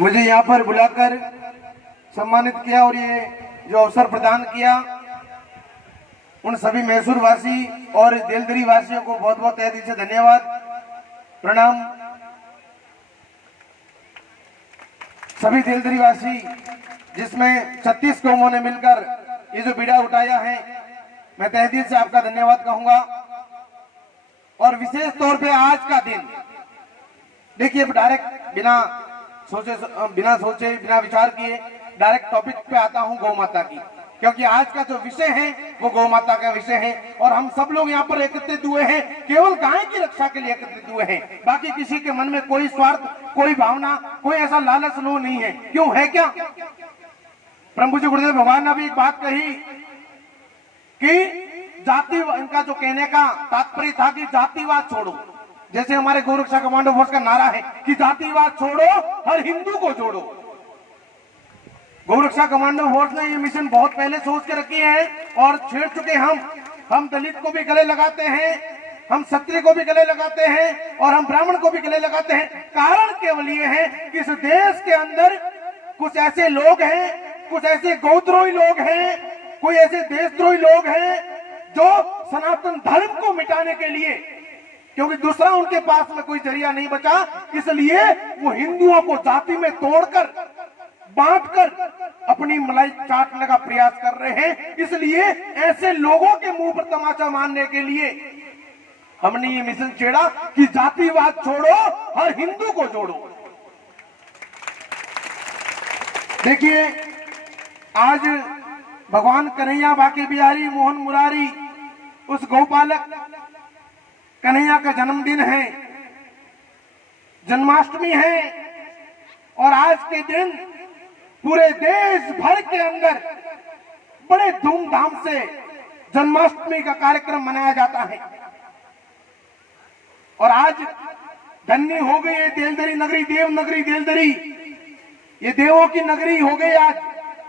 मुझे यहाँ पर बुलाकर सम्मानित किया और ये जो अवसर प्रदान किया, उन सभी मैसूर वासी और देलदरी वासियों को बहुत बहुत तहे दिल से धन्यवाद, प्रणाम। सभी देलदरी वासी जिसमें 36 कौमों ने मिलकर ये जो बीड़ा उठाया है, मैं तहे दिल से आपका धन्यवाद कहूंगा। और विशेष तौर पे आज का दिन देखिए, डायरेक्ट बिना सोचे बिना विचार किए डायरेक्ट टॉपिक पे आता हूं गौ माता की, क्योंकि आज का जो विषय है वो गौ माता का विषय है। और हम सब लोग यहाँ पर एकत्रित हुए हैं केवल गाय की रक्षा के लिए एकत्रित हुए हैं। बाकी किसी के मन में कोई स्वार्थ, कोई भावना, कोई ऐसा लालच लोभ नहीं है। क्यों है क्या? प्रभु जी गुरुदेव भगवान ने भी एक बात कही कि जाति, इनका जो कहने का तात्पर्य था कि जातिवाद छोड़ो। जैसे हमारे गौरक्षा कमांडो फोर्स का नारा है कि जातिवाद छोड़ो, हर हिंदू को जोड़ो। गौरक्षा कमांडो फोर्स ने ये मिशन बहुत पहले सोच के रखी है और छेड़ चुके। हम दलित को भी गले लगाते हैं, हम क्षत्रिय को भी गले लगाते हैं और हम ब्राह्मण को भी गले लगाते हैं। कारण केवल ये है कि इस देश के अंदर कुछ ऐसे लोग हैं, कुछ ऐसे गौद्रोही लोग हैं, कोई ऐसे देशद्रोही लोग हैं जो सनातन धर्म को मिटाने के लिए, क्योंकि दूसरा उनके पास में कोई जरिया नहीं बचा, इसलिए वो हिंदुओं को जाति में तोड़कर, बांटकर अपनी मलाई चाटने का प्रयास कर रहे हैं। इसलिए ऐसे लोगों के मुंह पर तमाचा मारने के लिए हमने ये मिशन छेड़ा कि जातिवाद छोड़ो, हर हिंदू को जोड़ो। देखिए, आज भगवान कन्हैया, बांके बिहारी, मोहन मुरारी, उस गौपालक कन्हैया का जन्मदिन है, जन्माष्टमी है। और आज के दिन पूरे देश भर के अंदर बड़े धूमधाम से जन्माष्टमी का कार्यक्रम मनाया जाता है। और आज धन्य हो गई है देलदरी नगरी, देव नगरी देलदरी, ये देवों की नगरी हो गई आज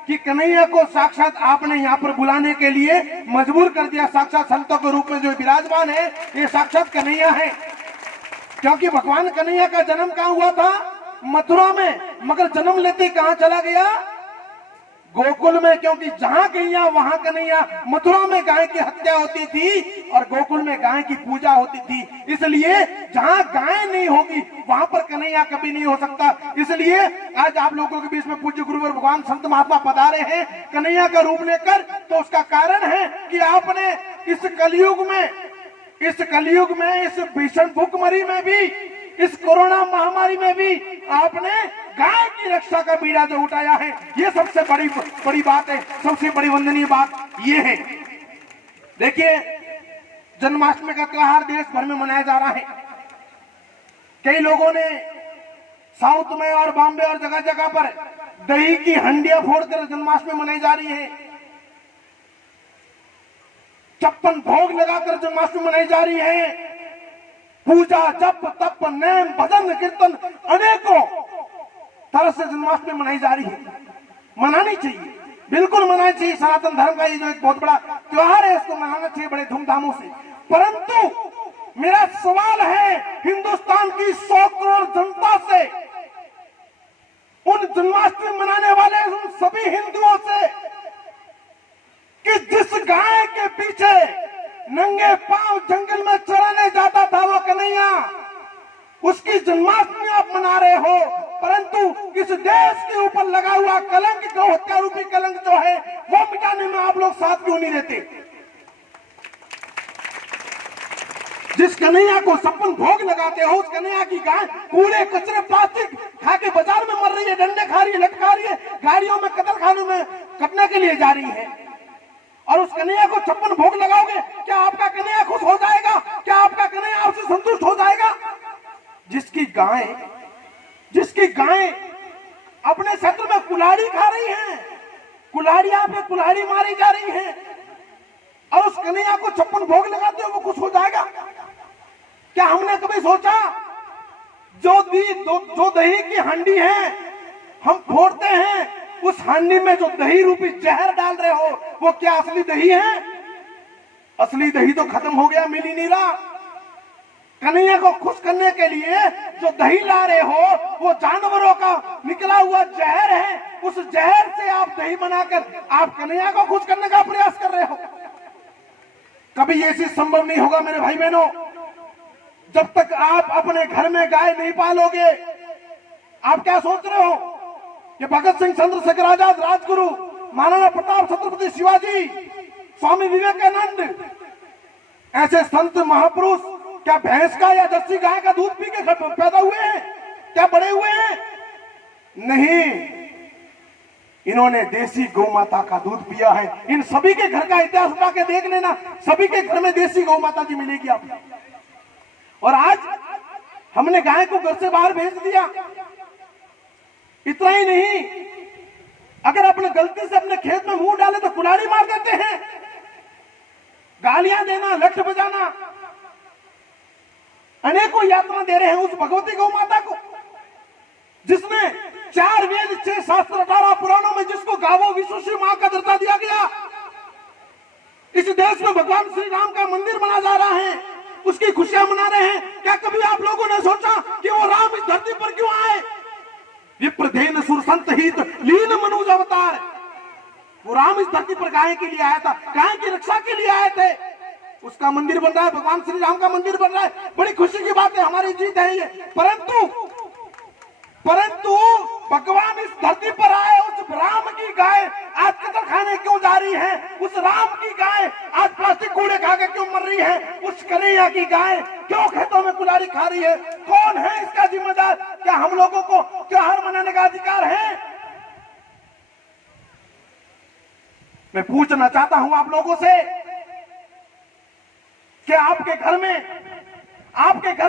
कि कन्हैया को साक्षात आपने यहाँ पर बुलाने के लिए मजबूर कर दिया। साक्षात संतों के रूप में जो विराजमान है, ये साक्षात कन्हैया है। क्योंकि भगवान कन्हैया का जन्म कहाँ हुआ था? मथुरा में, मगर जन्म लेते कहाँ चला गया? गोकुल में। क्योंकि जहां गैया वहां कन्हैया। मथुरा में गाय की हत्या होती थी और गोकुल में गाय की पूजा होती थी। इसलिए जहां गाय नहीं होगी वहां पर कन्हैया कभी नहीं हो सकता। इसलिए आज आप लोगों के बीच में पूज्य गुरुवर भगवान संत महात्मा पधारे हैं कन्हैया का रूप लेकर। तो उसका कारण है कि आपने इस कलयुग में, इस भीषण भूखमरी में भी, इस कोरोना महामारी में भी आपने गाय की रक्षा का बीड़ा जो उठाया है, ये सबसे बड़ी बात है। सबसे बड़ी वंदनीय बात ये है। देखिए, जन्माष्टमी का त्योहार देश भर में मनाया जा रहा है। कई लोगों ने साउथ में और बॉम्बे और जगह जगह पर दही की हंडियां फोड़कर जन्माष्टमी मनाई जा रही है। 56 भोग लगाकर जन्माष्टमी मनाई जा रही है। पूजा, जप, तप, नेम, भजन, कीर्तन अनेकों तरह से जन्माष्टमी मनाई जा रही है। मनानी चाहिए, बिल्कुल मनानी चाहिए। सनातन धर्म का ये जो एक बहुत बड़ा त्योहार है, इसको मनाना चाहिए बड़े धूमधामों से। परंतु मेरा सवाल है हिंदुस्तान की 100 करोड़ जनता से, उन जन्माष्टमी मनाने वाले उन सभी हिंदुओं से, कि जिस गाय के पीछे नंगे पांव जंगल में चराने जाता था वो कन्हैया, उसकी जन्माष्टमी आप मना रहे हो। परंतु इस देश के ऊपर लगा हुआ कलंक, गौ हत्या रूपी कलंक जो है, वो मिटाने में आप लोग साथ क्यों नहीं देते? जिस कन्हैया को 56 भोग लगाते हो, उस कन्हैया की गाय कूड़े कचरे प्लास्टिक खा के बाजार में मर रही है, डंडे खा रही है, लटका रही है, गाड़ियों में कतल खाने में कटने के लिए जा रही है। और उस कन्हैया को 56 भोग लगाओगे, क्या आपका कन्हैया खुश हो जाएगा? क्या आपका कन्हैया आपसे संतुष्ट हो जाएगा? जिसकी गाय अपने क्षेत्र में कुल्हाड़ी खा रही है, कुल्हाड़ियां पे कुल्हाड़ी मारी जा रही है, और उस कन्हैया को 56 भोग लगाते हो वो खुश हो जाएगा? क्या हमने कभी सोचा जो दही की हांडी है हम फोड़ते हैं, उस हांडी में जो दही रूपी जहर डाल रहे हो वो क्या असली दही है? असली दही तो खत्म हो गया, मिल ही नहीं रहा। कन्हैया को खुश करने के लिए जो दही ला रहे हो वो जानवरों का निकला हुआ जहर है। उस जहर से आप दही बनाकर आप कन्हैया को खुश करने का प्रयास कर रहे हो। कभी ये चीज संभव नहीं होगा मेरे भाई बहनों, जब तक आप अपने घर में गाय नहीं पालोगे। आप क्या सोच रहे हो? ये भगत सिंह, चंद्रशेखर आजाद, राजगुरु, महाराणा प्रताप, छत्रपति शिवाजी, स्वामी विवेकानंद, ऐसे संत महापुरुष क्या भैंस का या जर्सी गाय का दूध पी के पैदा हुए हैं? क्या बड़े हुए हैं? नहीं, इन्होंने देसी गौ माता का दूध पिया है। इन सभी के घर का इतिहास उठा के देख लेना, सभी के घर में देसी गौ माता जी मिलेगी आपको। और आज हमने गाय को घर से बाहर भेज दिया। इतना ही नहीं, अगर अपने गलती से अपने खेत में मुंह डाले तो कुल्हाड़ी मार देते हैं, गालियां देना, लठ बजाना, अनेकों यातना दे रहे हैं उस भगवती गौ माता को, जिसने 4 वेद, 6 शास्त्र, 18 पुराणों में जिसको गावो विश्वश्री मां का दर्जा दिया गया। इस देश में भगवान श्री राम का मंदिर बना जा रहा है, उसकी खुशियां मना रहे हैं। क्या कभी आप लोगों ने सोचा कि वो राम इस धरती पर क्यों आए? विप्रधेन सुर संत हित लीन मनुज अवतार। वो राम इस धरती पर गाय के लिए आया था, गाय की रक्षा के लिए आए थे। उसका मंदिर बन रहा है, भगवान श्री राम का मंदिर बन रहा है, बड़ी खुशी की बात है, हमारी जीत है ये। परंतु भगवान इस धरती पर आए, उस राम की गाय आज कत्ल खाने क्यों जा रही है? उस राम की गाय आज प्लास्टिक कूड़े खा के क्यों मर रही है? उस कन्हैया की गाय क्यों खेतों में कुल्हाड़ी खा रही है? कौन है इसका जिम्मेदार? क्या हम लोगों को त्योहार मनाने का अधिकार है? मैं पूछना चाहता हूं आप लोगों से कि आपके घर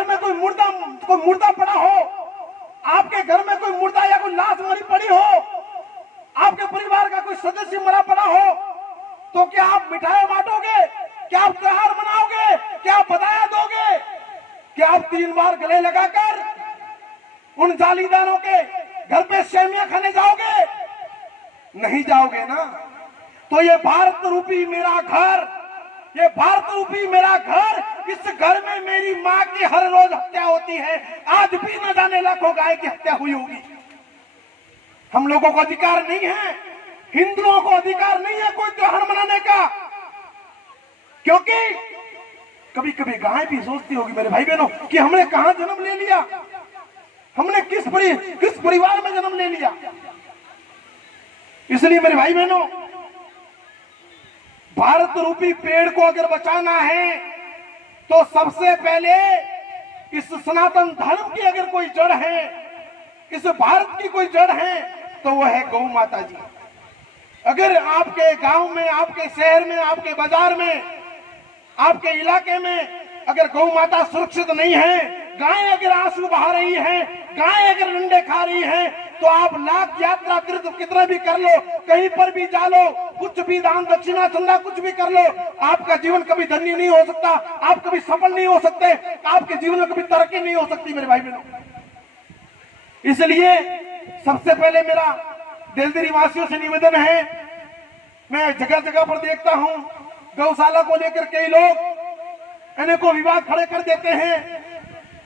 में कोई मुर्दा पड़ा हो, आपके घर में कोई मुर्दा या कोई लाश मरी पड़ी हो, आपके परिवार का कोई सदस्य मरा पड़ा हो, तो क्या आप मिठाई बांटोगे? क्या आप त्योहार मनाओगे? क्या आप बधाई दोगे? क्या आप 3 बार गले लगाकर उन जालीदारों के घर पे सेमियां खाने जाओगे? नहीं जाओगे ना। तो ये भारत रूपी मेरा घर, ये भारत रूपी मेरा घर, इस घर में मेरी माँ की हर रोज हत्या होती है। आज भी न जाने लाखों गाय की हत्या हुई होगी। हम लोगों को अधिकार नहीं है, हिंदुओं को अधिकार नहीं है कोई त्योहार मनाने का, क्योंकि कभी कभी गाय भी सोचती होगी मेरे भाई बहनों कि हमने कहां जन्म ले लिया, हमने किस परिवार में जन्म ले लिया। इसलिए मेरे भाई बहनों, भारत रूपी पेड़ को अगर बचाना है तो सबसे पहले इस सनातन धर्म की अगर कोई जड़ है, इस भारत की कोई जड़ है, तो वह है गौ माता जी। अगर आपके गांव में, आपके शहर में, आपके बाजार में, आपके इलाके में अगर गौ माता सुरक्षित नहीं है, गाय अगर आंसू बहा रही है, गाय अगर अंडे खा रही है, तो आप लाख यात्रा तीर्थ कितना भी कर लो, कहीं पर भी जा लो, कुछ भी दान दक्षिणा चंदा कुछ भी कर लो, आपका जीवन कभी धन्य नहीं हो सकता, आप कभी सफल नहीं हो सकते, आपके जीवन में कभी तरक्की नहीं हो सकती मेरे भाई बहनों। इसलिए सबसे पहले मेरा देलदरी वासियों से निवेदन है, मैं जगह जगह पर देखता हूं गौशाला को लेकर कई लोग अनेकों विवाद खड़े कर देते हैं,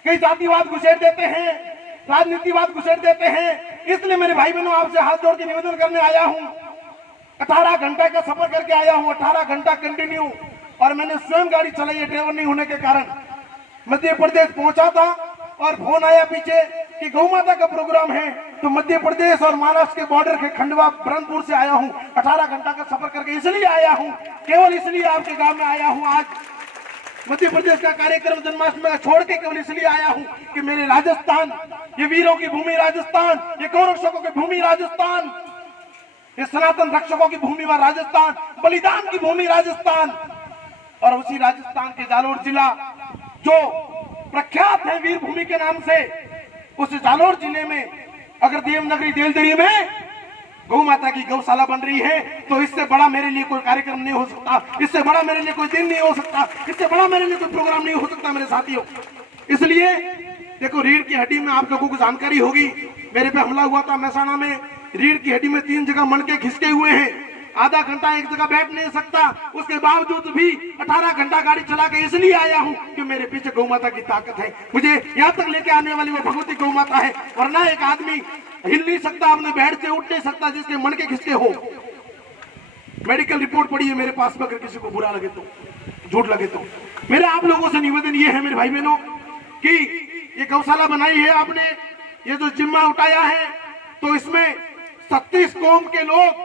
कई जातिवाद घुसेड़ देते हैं, राजनीतिवाद घुसेड़ देते हैं। इसलिए मेरे भाई बहनों आपसे हाथ जोड़ के निवेदन करने आया हूं। 18 घंटे का सफर करके आया हूं, 18 घंटा कंटिन्यू, और मैंने स्वयं गाड़ी चलाई है ड्राइवर नहीं होने के कारण। मध्य प्रदेश पहुंचा था और फोन आया पीछे कि गौ माता का प्रोग्राम है, तो मध्य प्रदेश और महाराष्ट्र के बॉर्डर के खंडवा ब्रह्मपुर से आया हूं, 18 घंटा का सफर करके इसलिए आया हूं, केवल इसलिए आपके गांव में आया हूं। आज मध्य प्रदेश का कार्यक्रम जन्माष्टमी का छोड़ के केवल इसलिए आया हूं कि मेरे राजस्थान, ये वीरों की भूमि राजस्थान, ये गौरक्षकों की भूमि राजस्थान, ये सनातन रक्षकों की भूमि व राजस्थान, बलिदान की भूमि राजस्थान, और उसी राजस्थान के जालोर जिला जो प्रख्यात है वीर भूमि के नाम से, उस जालोर जिले में अगर देवनगरी देलदरी में गौ माता की गौशाला बन रही है, तो इससे बड़ा मेरे लिए कोई कार्यक्रम नहीं हो सकता, इससे बड़ा मेरे लिए कोई दिन नहीं हो सकता, इससे बड़ा मेरे लिए कोई प्रोग्राम नहीं हो सकता मेरे साथियों। इसलिए देखो, रीढ़ की हड्डी में आप लोगों को जानकारी होगी, मेरे पे हमला हुआ था महसाणा में, रीढ़ की हड्डी में 3 जगह मनके खिसके हुए हैं। आधा घंटा एक जगह बैठ नहीं सकता, उसके बावजूद भी 18 घंटा गाड़ी चला के इसलिए आया हूँ कि मेरे पीछे गौ माता की ताकत है, मुझे यहाँ तक लेके आने वाली वो भगवती गौ माता है। वरना एक आदमी हिल नहीं सकता, अपने बेड से उठ नहीं सकता जिसके मन के खिसके हो। मेडिकल रिपोर्ट पड़ी है मेरे पास में, अगर किसी को बुरा लगे तो, झूठ लगे तो। मेरा आप लोगों से निवेदन ये है मेरे भाई बहनों कि ये गौशाला बनाई है आपने, ये जो जिम्मा उठाया है, तो इसमें 36 कौम के लोग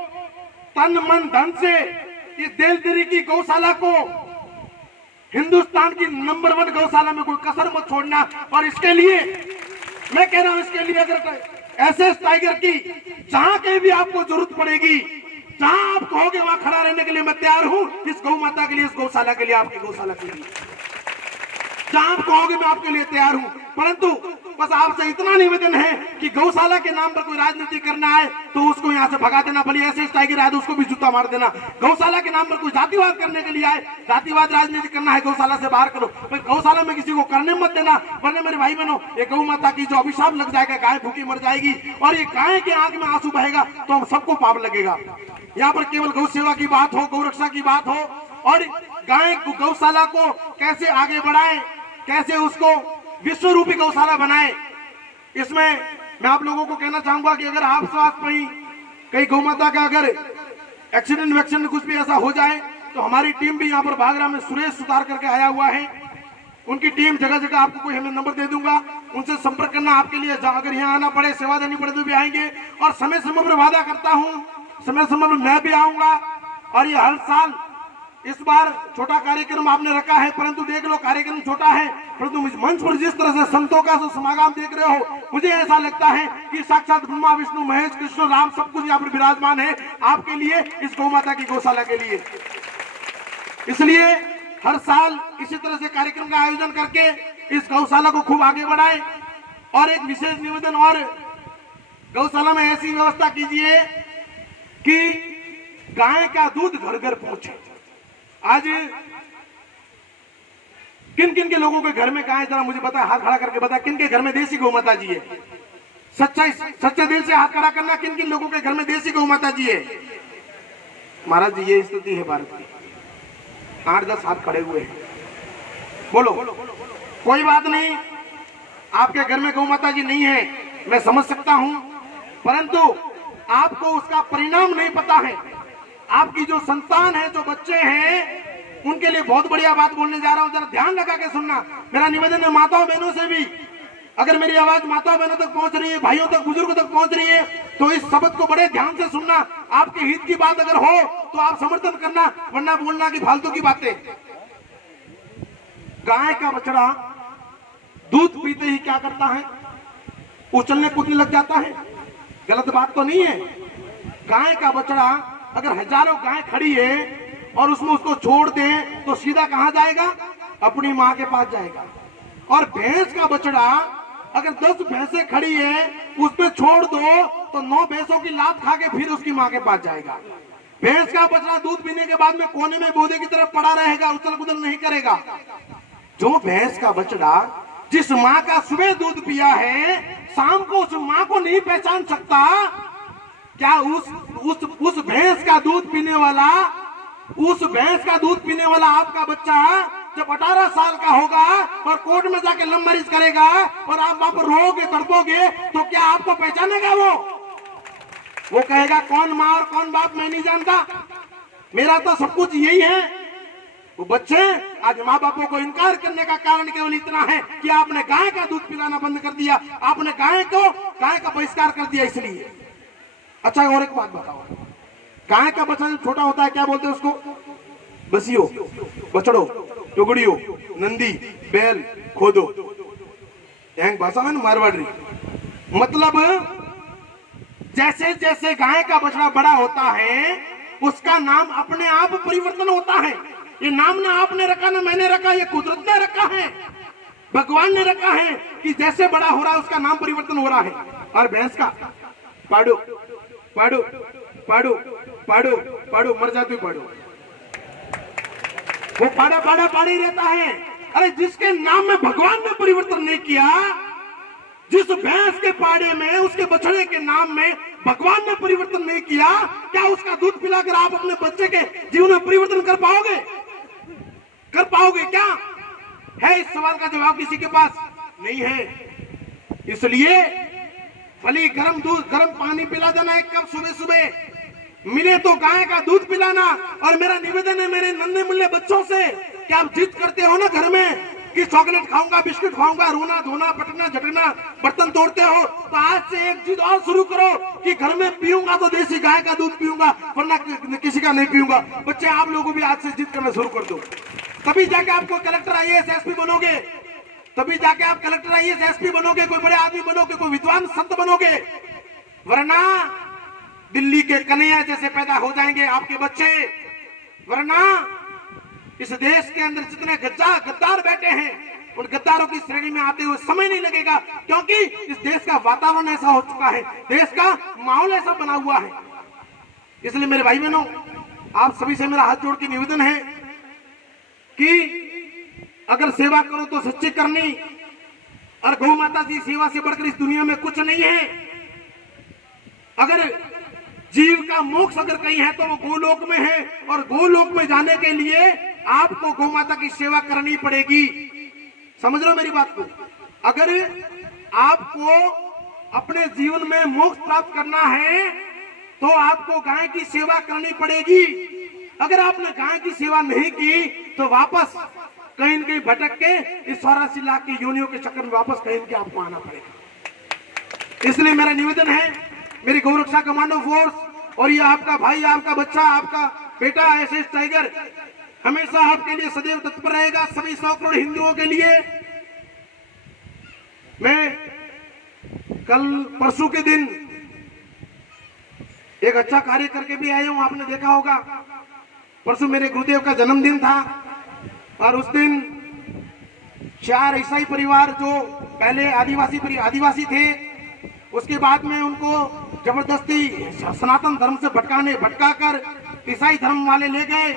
तन मन धन से इस देलदरी की गौशाला को हिंदुस्तान की नंबर 1 गौशाला में कोई कसर मत छोड़ना। और इसके लिए मैं कह रहा हूं, इसके लिए अगर एसएस टाइगर की जहां कहीं भी आपको जरूरत पड़ेगी, जहां आप कहोगे वहां खड़ा रहने के लिए मैं तैयार हूं। इस गौ माता के लिए, इस गौशाला के लिए, आपकी गौशाला के लिए जहां आप कहोगे मैं आपके लिए तैयार हूं। परंतु बस आपसे इतना निवेदन है कि गौशाला के नाम पर कोई राजनीति करना है तो उसको यहां से भगा देना, भले ऐसे टाइगर आए तो उसको भी जूता मार देना। गौशाला के नाम पर कोई जातिवाद करने के लिए आए, जातिवाद राजनीति करना है, गौशाला से बाहर करो। गौशाला में किसी को करने मत देना, वरना मेरे भाई बहनों ये गौ माता की जो अभिशाप लग जाएगा, गाय भूखी मर जाएगी और ये गाय के आंख में आंसू बहेगा तो हम सबको पाप लगेगा। यहाँ पर केवल गौ सेवा की बात हो, गौ रक्षा की बात हो और गाय गौशाला को कैसे आगे बढ़ाए, कैसे उसको विश्व रूपी गौशाला बनाए। इसमें मैं आप लोगों को कहना चाहूंगा कि अगर आप स्वास्थ्य में कहीं गौ माता का अगर एक्सीडेंट वैक्सीडेंट कुछ भी ऐसा हो जाए तो हमारी टीम भी यहाँ पर भागरा में सुरेश सुतार करके आया हुआ है। उनकी टीम जगह जगह आपको कोई हमें नंबर दे दूंगा, उनसे संपर्क करना आपके लिए। अगर यहाँ आना पड़े, सेवा देनी पड़े तो भी आएंगे। और समय समय पर वादा करता हूँ, समय समय पर मैं भी आऊंगा। और ये हर साल, इस बार छोटा कार्यक्रम आपने रखा है, परंतु देख लो कार्यक्रम छोटा है, परंतु मंच पर जिस तरह से संतों का समागम देख रहे हो, मुझे ऐसा लगता है कि साक्षात ब्रह्मा विष्णु महेश कृष्ण राम सब कुछ यहाँ पर विराजमान है आपके लिए, इस गौ माता की गौशाला के लिए। इसलिए हर साल इसी तरह से कार्यक्रम का आयोजन करके इस गौशाला को खूब आगे बढ़ाए। और एक विशेष निवेदन और, गौशाला में ऐसी व्यवस्था कीजिए कि गाय का दूध घर घर पहुंचे। आज किन किन के लोगों के घर में गाय, जरा मुझे बता, हाथ खड़ा करके बता, किन के घर में देसी गौ माता जी है? सच्चे दिल से हाथ खड़ा करना, किन किन लोगों के घर में देसी गौ माता जी है? महाराज जी ये स्थिति है भारत की, 8-10 हाथ खड़े हुए हैं, बोलो। कोई बात नहीं, आपके घर में गौ माता जी नहीं है, मैं समझ सकता हूं, परंतु आपको उसका परिणाम नहीं पता है। आपकी जो संतान है, जो बच्चे हैं, उनके लिए बहुत बढ़िया बात बोलने जा रहा हूं, जरा ध्यान लगा के सुनना। मेरा निवेदन है माताओं बहनों से भी, अगर मेरी आवाज माताओं बहनों तक पहुंच रही है, भाइयों तक, बुजुर्गों तक पहुंच रही है, तो इस शब्द को बड़े ध्यान से सुनना। आपके हित की बात अगर हो तो आप समर्थन करना, वरना बोलना की फालतू की बातें। गाय का बछड़ा दूध पीते ही क्या करता है? उछलने कूदने लग जाता है। गलत बात तो नहीं है। गाय का बछड़ा अगर हजारों गाय खड़ी है और उसमें उसको छोड़ दें तो सीधा कहां जाएगा? अपनी मां के पास जाएगा। और भैंस का बछड़ा अगर 10 भैंसें खड़ी है, उसमें छोड़ दो तो 9 भैंसों की लात खा के फिर उसकी मां के पास जाएगा। भैंस का बछड़ा दूध पीने के बाद में कोने में बोधे की तरफ पड़ा रहेगा, उछल कूदल नहीं करेगा। जो भैंस का बछड़ा जिस मां का सुबह दूध पिया है, शाम को उस मां को नहीं पहचान सकता, क्या उस भैंस का दूध पीने वाला, उस भैंस का दूध पीने वाला आपका बच्चा जब 18 साल का होगा और कोर्ट में जाके लव मैरिज करेगा और आप वहां पर रोओगे, तड़पोगे, तो क्या आपको पहचानेगा? वो कहेगा कौन मां और कौन बाप मैं नहीं जानता, मेरा तो सब कुछ यही है। वो बच्चे आज माँ बापों को इनकार करने का कारण केवल इतना है कि आपने गाय का दूध पिलाना बंद कर दिया, आपने गाय का बहिष्कार कर दिया। इसलिए अच्छा और एक बात बताओ, गाय का बच्चा जब छोटा होता है क्या बोलते हैं उसको? बसियो, बछड़ो, टुगड़ियो, नंदी, बैल, खोदो। यह भाषा है ना मारवाड़ी। मतलब जैसे जैसे गाय का बछड़ा बड़ा होता है उसका नाम अपने आप परिवर्तन होता है। ये नाम ना आपने रखा ना मैंने रखा, ये कुदरत ने रखा है, भगवान ने रखा है कि जैसे बड़ा हो रहा है उसका नाम परिवर्तन हो रहा है। और भैंस का पाड़ो पाड़ो पाड़ो पाड़ो पाड़ो, मर जाती पाड़ो, वो पाड़ा पाड़ा पाड़ी रहता है। अरे जिसके नाम में भगवान ने परिवर्तन नहीं किया, जिस भैंस के पाड़े में, उसके बछड़े के नाम में भगवान ने परिवर्तन नहीं किया, क्या उसका दूध पिलाकर आप अपने बच्चे के जीवन में परिवर्तन कर पाओगे? कर पाओगे क्या? है इस सवाल का जवाब किसी के पास नहीं है। इसलिए भली गर्म दूध गर्म पानी पिला देना एक कप सुबह सुबह, मिले तो गाय का दूध पिलाना। और मेरा निवेदन है मेरे नन्हे मुन्ने बच्चों से कि आप जिद करते हो ना घर में कि चॉकलेट खाऊंगा, बिस्कुट खाऊंगा, रोना धोना पटना झटना बर्तन तोड़ते हो, तो आज से एक जिद और शुरू करो कि घर में पीऊंगा तो देसी गाय का दूध पीऊंगा, वरना किसी का नहीं पीऊंगा। बच्चे आप लोगों भी आज से जिद करना शुरू कर दो, तभी जाके आपको कलेक्टर आईएएस एसपी बनोगे, तभी जाके आप कलेक्टर आईएएस एसपी बनोगे, कोई बड़े आदमी बनोगे, कोई विद्वान संत बनोगे। वरना दिल्ली के कन्हैया जैसे पैदा हो जाएंगे आपके बच्चे। वरना इस देश के अंदर जितने गद्दार बैठे हैं उन गद्दारों की श्रेणी में आते हुए समय नहीं लगेगा, क्योंकि इस देश का वातावरण ऐसा हो चुका है, देश का माहौल ऐसा बना हुआ है। इसलिए मेरे भाई बहनों, आप सभी से मेरा हाथ जोड़ के निवेदन है कि अगर सेवा करो तो सच्ची करनी, और गौ माता की सेवा से बढ़कर इस दुनिया में कुछ नहीं है। अगर जीव का मोक्ष अगर कहीं है तो वो गोलोक में है, और गोलोक में जाने के लिए आपको गौ माता की सेवा करनी पड़ेगी। समझ लो मेरी बात को। अगर आपको अपने जीवन में मोक्ष प्राप्त करना है तो आपको गाय की सेवा करनी पड़ेगी। अगर आपने गाय की सेवा नहीं की तो वापस कहीं न कहीं भटक के इस 84 लाख की योनियों के चक्कर में वापस कहीं के आपको आना पड़ेगा। इसलिए मेरा निवेदन है, मेरी गौ रक्षा कमांडो फोर्स और ये आपका भाई, आपका बच्चा, आपका बेटा एसएस टाइगर हमेशा आपके लिए सदैव तत्पर रहेगा, सभी 100 करोड़ हिंदुओं के लिए। मैं कल परसों के दिन एक अच्छा कार्य करके भी आया हूं, आपने देखा होगा। परसों मेरे गुरुदेव का जन्मदिन था और उस दिन 4 ईसाई परिवार जो पहले आदिवासी थे, उसके बाद में उनको जबरदस्ती सनातन धर्म से भटकाकर ईसाई धर्म वाले ले गए।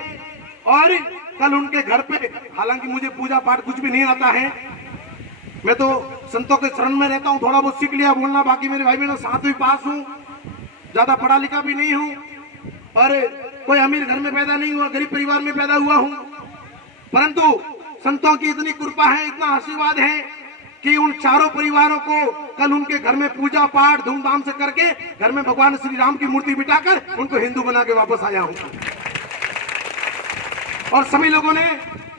और कल उनके घर पे, हालांकि मुझे पूजा पाठ कुछ भी नहीं आता है, मैं तो संतों के शरण में रहता हूँ, थोड़ा बहुत सीख लिया बोलना, बाकी मेरे भाई बहनों 7वीं पास हूँ, ज्यादा पढ़ा लिखा भी नहीं हूँ, और कोई अमीर घर में पैदा नहीं हुआ, गरीब परिवार में पैदा हुआ हूँ। परंतु संतों की इतनी कृपा है, इतना आशीर्वाद है कि उन चारों परिवारों को कल उनके घर में पूजा पाठ धूमधाम से करके घर में भगवान श्री राम की मूर्ति बिठाकर उनको हिंदू बना के वापस आया हूँ। और सभी लोगों ने,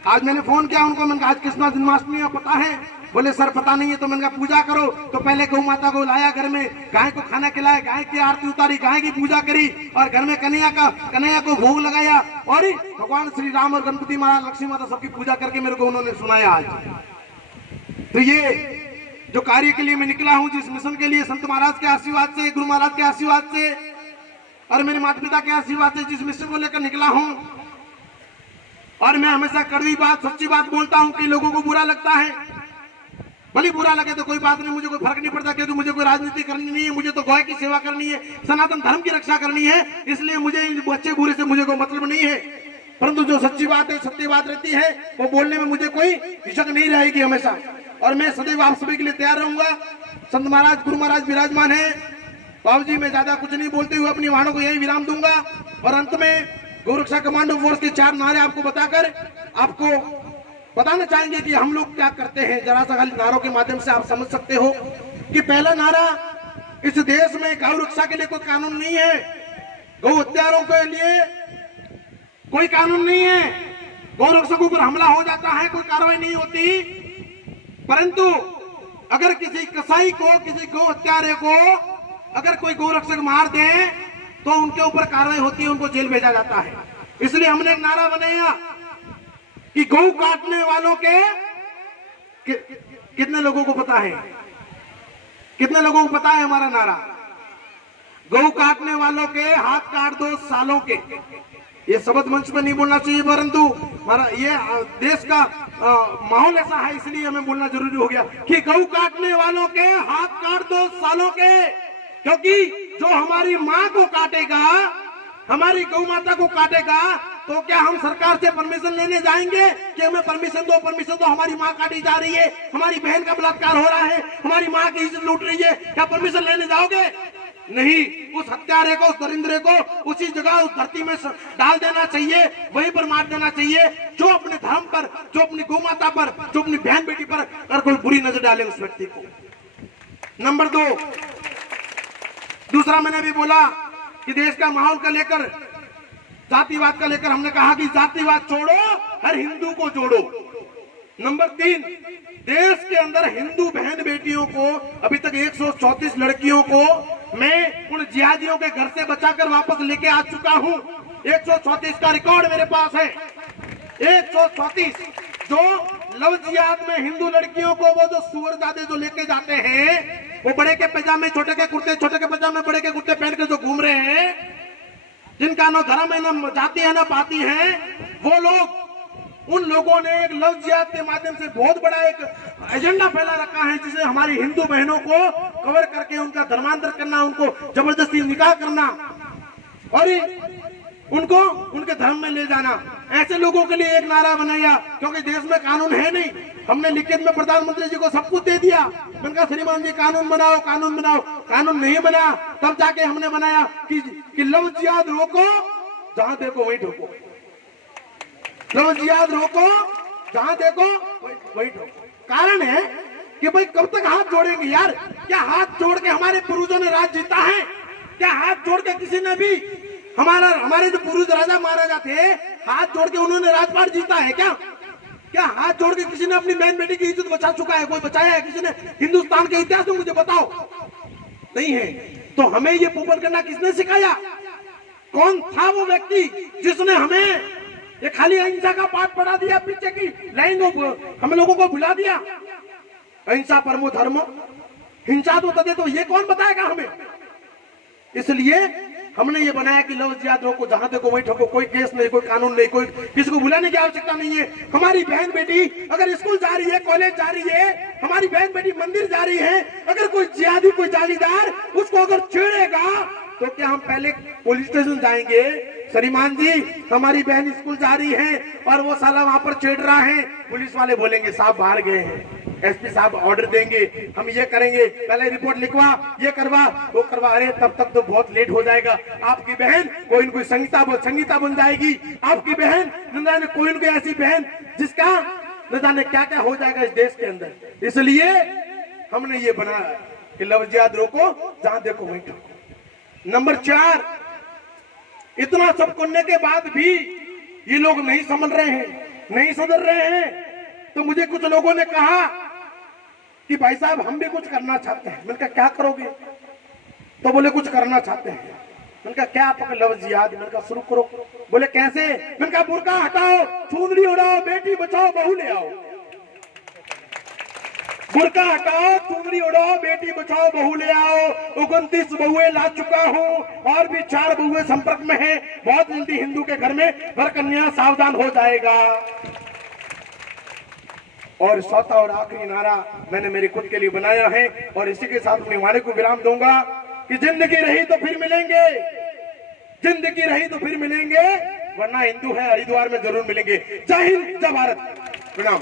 आज मैंने फोन किया उनको, मैंने कहा आज कृष्ण जन्माष्टमी है, पता है? बोले सर पता नहीं है। तो मैंने कहा पूजा करो। तो पहले गौ माता को लाया घर में, गाय को खाना खिलाया, गाय की आरती उतारी, गाय की पूजा करी, और घर में कन्हैया को भोग लगाया, और भगवान श्री राम और गणपति महाराज, लक्ष्मी माता सबकी पूजा करके मेरे को उन्होंने सुनाया आज। तो ये जो कार्य के लिए मैं निकला हूँ, जिस मिशन के लिए संत महाराज के आशीर्वाद से, गुरु महाराज के आशीर्वाद से और मेरे माता पिता के आशीर्वाद से जिस मिशन को लेकर निकला हूँ, और मैं हमेशा कड़वी बात, सच्ची बात बोलता हूँ। कई लोगों को बुरा लगता है, भले बुरा लगे तो कोई बात नहीं, मुझे कोई फर्क नहीं पड़ता, क्योंकि मुझे कोई राजनीति करनी नहीं है, मुझे तो गौ की सेवा करनी है, सनातन धर्म की रक्षा करनी है। इसलिए मुझे बच्चे बुरे से मुझे कोई मतलब नहीं है। परंतु जो सच्ची बात है, सत्य बात रहती है, वो बोलने में मुझे कोई हिचक नहीं रहेगी हमेशा, और मैं सदैव आप सभी के लिए तैयार रहूंगा। संत महाराज, गुरु महाराज विराजमान है। बाबू जी, मैं ज्यादा कुछ नहीं बोलते हुए अपनी वाणों को यही विराम दूंगा, और अंत में गौ रक्षा कमांडो फोर्स के 4 नारे आपको बताकर आपको बताना चाहेंगे कि हम लोग क्या करते हैं। जरा सा खाली नारों के माध्यम से आप समझ सकते हो कि पहला नारा, इस देश में गौ रक्षा के लिए कोई कानून नहीं है, गौ हत्यारों के लिए कोई कानून नहीं है। गौ रक्षकों पर हमला हो जाता है, कोई कार्रवाई नहीं होती, परंतु अगर किसी कसाई को, किसी गौ हत्यारे को अगर कोई गौ रक्षक मार दे तो उनके ऊपर कार्रवाई होती है, उनको जेल भेजा जाता है। इसलिए हमने एक नारा बनाया कि गौ काटने वालों के कितने लोगों को पता है, कितने लोगों को पता है हमारा नारा? गौ काटने वालों के हाथ काट दो सालों के। ये शब्द मंच पर नहीं बोलना चाहिए, परंतु हमारा ये देश का माहौल ऐसा है, इसलिए हमें बोलना जरूरी हो गया कि गौ काटने वालों के हाथ काट दो सालों के। क्योंकि जो हमारी माँ को काटेगा, हमारी गौ माता को काटेगा, तो क्या हम सरकार से परमिशन लेने जाएंगे कि हमें परमिशन दो, हमारी माँ काटी जा रही है, हमारी बहन का बलात्कार हो रहा है, हमारी माँ की इज्जत लूट रही है, क्या परमिशन लेने जाओगे? नहीं, उस हत्यारे को, उस दरिंद्रे को उसी जगह उस धरती में डाल देना चाहिए, वहीं पर मार देना चाहिए। जो अपने धर्म पर, जो अपनी गौ माता पर, जो अपनी बहन बेटी पर अगर कोई बुरी नजर डाले उस व्यक्ति को। नंबर 2, दूसरा मैंने भी बोला कि देश का माहौल का लेकर, जातिवाद का लेकर हमने कहा कि जातिवाद छोड़ो, हर हिंदू को जोड़ो। नंबर 3, देश के अंदर हिंदू बहन बेटियों को, अभी तक 134 लड़कियों को मैं उन जिहादियों के घर से बचाकर वापस लेके आ चुका हूं। 134 का रिकॉर्ड मेरे पास है। 134 जो लव जिहाद में हिंदू लड़कियों को वो जो सुअरजादे जो लेके जाते हैं, वो बड़े के पैजामे, छोटे के कुर्ते, छोटे के पैजामे, बड़े के कुर्ते पहन कर जो घूम रहे हैं, जिनका न धर्म है, न जाति है, न पाति है, वो लोग, उन लोगों ने एक लव जिहाद के माध्यम से बहुत बड़ा एक एजेंडा फैला रखा है, जिसे हमारी हिंदू बहनों को कवर करके उनका धर्मांतर करना, उनको जबरदस्ती निकाह करना और उनको उनके धर्म में ले जाना। ऐसे लोगों के लिए एक नारा बनाया, क्योंकि देश में कानून है नहीं। हमने लिखित में प्रधानमंत्री जी को सब कुछ दे दिया, मैंने कहा श्रीमान जी कानून बनाओ, कानून बनाओ। कानून नहीं बना, तब जाके हमने बनाया कि लव जिहाद रोको, जहां देखो वहीं ठोको। लव जिहाद रोको, जहां देखो वहीं ठोको। कारण है कि भाई कब तक हाथ जोड़ेंगे यार? क्या हाथ जोड़ के हमारे पूर्वजों ने राज जीता है? क्या हाथ जोड़ के किसी ने भी, हमारे जो पूर्वज राजा महाराजा थे, हाथ जोड़ के उन्होंने राजपाट जीता है क्या? क्या हाथ जोड़ के किसी ने अपनी बहन बेटी की इज्जत बचा चुका है? कोई बचाया है किसी ने हिंदुस्तान के इतिहास में? मुझे बताओ, नहीं है। तो हमें ये पूपन करना किसने सिखाया? कौन था वो व्यक्ति जिसने हमें ये खाली अहिंसा का पाठ पढ़ा दिया, पीछे की लाइन हम लोगों को भुला दिया? अहिंसा परमो धर्मो, हिंसा तो तदे, तो ये कौन बताएगा हमें? इसलिए हमने ये बनाया कि लव जिहाद रोको, जहां देखो वहीं ठोको। कोई केस नहीं, कोई कानून नहीं, कोई किसी को बुलाने की आवश्यकता नहीं है। हमारी बहन बेटी अगर स्कूल जा रही है, कॉलेज जा रही है, हमारी बहन बेटी मंदिर जा रही है, अगर कोई जिहादी, कोई जालीदार उसको अगर छेड़ेगा, तो क्या हम पहले पुलिस स्टेशन जाएंगे? श्रीमान जी हमारी बहन स्कूल जा रही है और वो साला वहां पर छेड़ रहा है, पुलिस वाले बोलेंगे साहब बाहर गए हैं, एसपी साहब ऑर्डर देंगे, हम ये करेंगे, पहले रिपोर्ट लिखवा, ये करवा, वो करवा। अरे तब तक तो बहुत लेट हो जाएगा। आपकी बहन कोई न कोई संगीता बन जाएगी। आपकी बहन न जाने कोई न कोई ऐसी बहन जिसका न जाने क्या क्या हो जाएगा इस देश के अंदर। इसलिए हमने ये बनाया कि लव जिहाद रोको, जहां देखो वहीं ठोको। नंबर 4, इतना सब करने के बाद भी ये लोग नहीं समझ रहे हैं, नहीं सुधर रहे हैं। तो मुझे कुछ लोगों ने कहा कि भाई साहब हम भी कुछ करना चाहते हैं। मैंने कहा क्या करोगे? तो बोले कुछ करना चाहते हैं। मैंने कहा क्या? आप लव जिहाद। मैंने कहा शुरू करो। बोले कैसे? मैंने कहा बुर्का हटाओ, चुनरी उड़ाओ, बेटी बचाओ, बहू ले आओ। बुर्का हटाओ, चुनरी उड़ाओ, बेटी बचाओ, बहू ले आओ। 29 बहुएं ला चुका हूं और भी 4 बहुएं संपर्क में हैं। बहुत जल्दी हिंदू के घर में वर कन्या सावधान हो जाएगा। और चौथा और आखिरी नारा मैंने मेरे खुद के लिए बनाया है और इसी के साथ अपने वाणी को विराम दूंगा कि जिंदगी रही तो फिर मिलेंगे, जिंदगी रही तो फिर मिलेंगे, वरना हिंदू है हरिद्वार में जरूर मिलेंगे। जय हिंद, जय भारत, प्रणाम।